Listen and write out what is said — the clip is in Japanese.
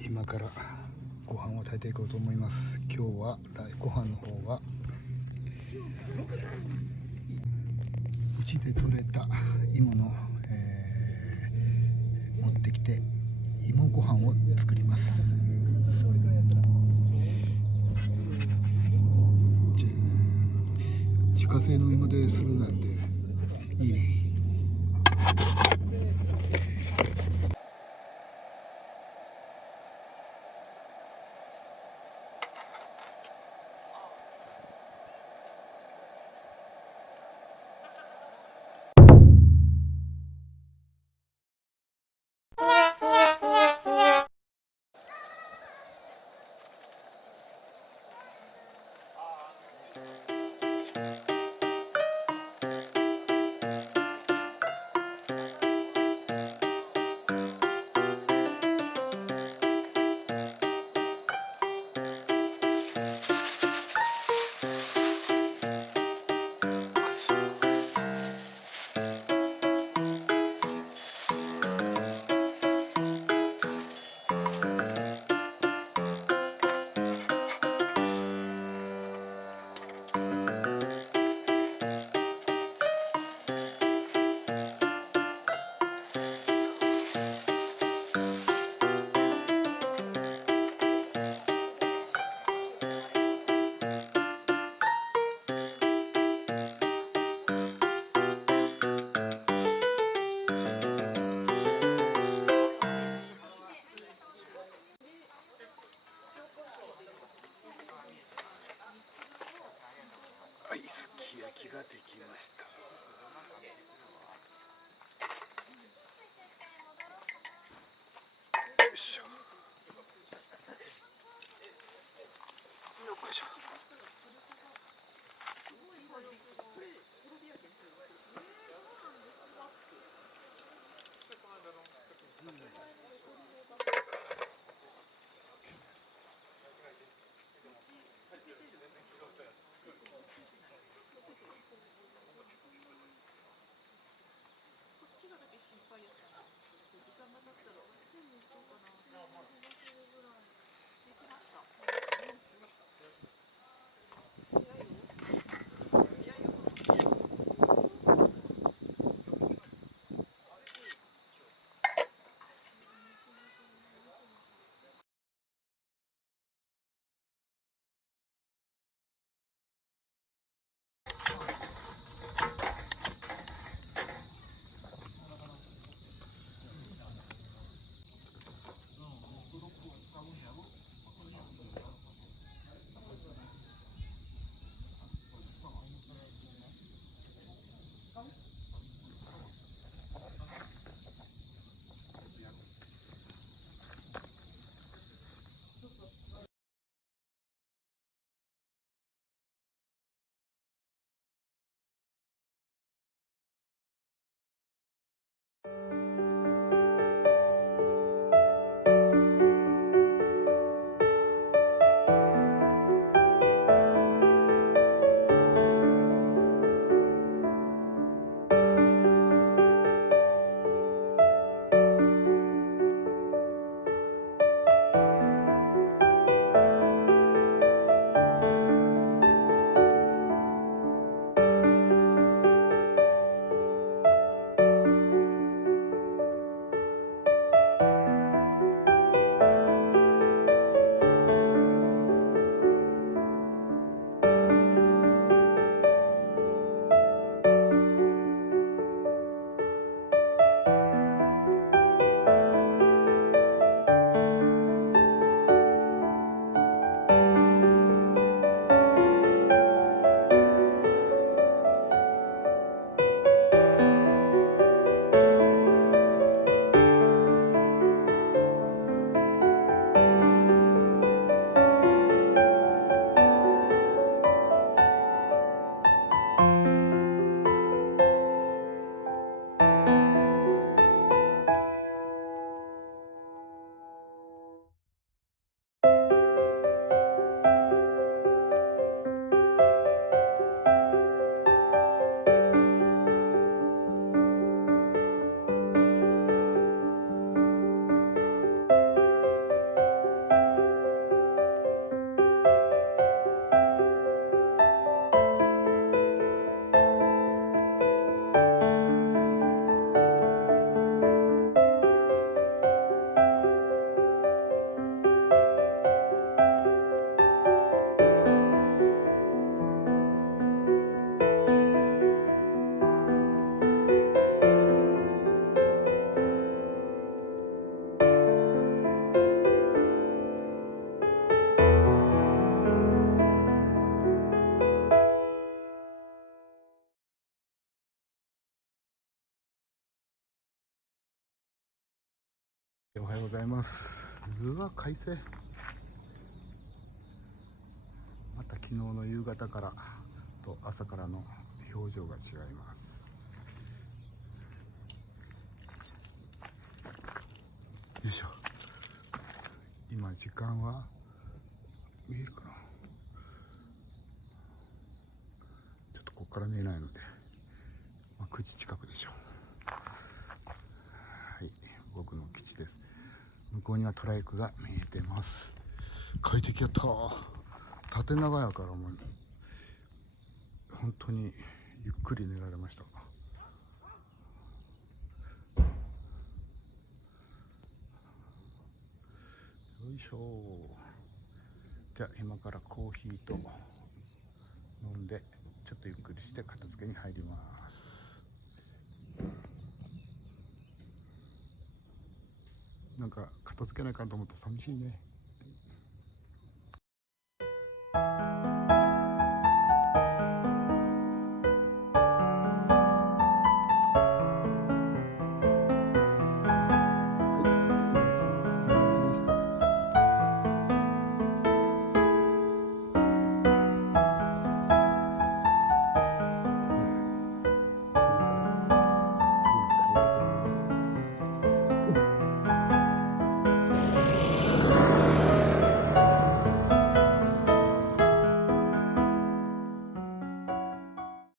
今からご飯を炊いていこうと思います。今日はご飯の方はうちで採れた芋の、持ってきて芋ご飯を作ります。自家製の芋でするなんでいいね。はい、すき焼きができました。よいしょ。よいしょ。はようございます。うわ、快晴。また昨日の夕方からと朝からの表情が違います。よいしょ。今時間は見えるかな。ちょっとここから見えないので、9時近くでしょう。はい、僕の基地です。向こうにはトライクが見えてます。快適やった。縦長やからもう本当にゆっくり寝られました。よいしょ。じゃあ今からコーヒーと飲んでちょっとゆっくりして片付けに入ります。なんか片付けないかと思ったら寂しいね。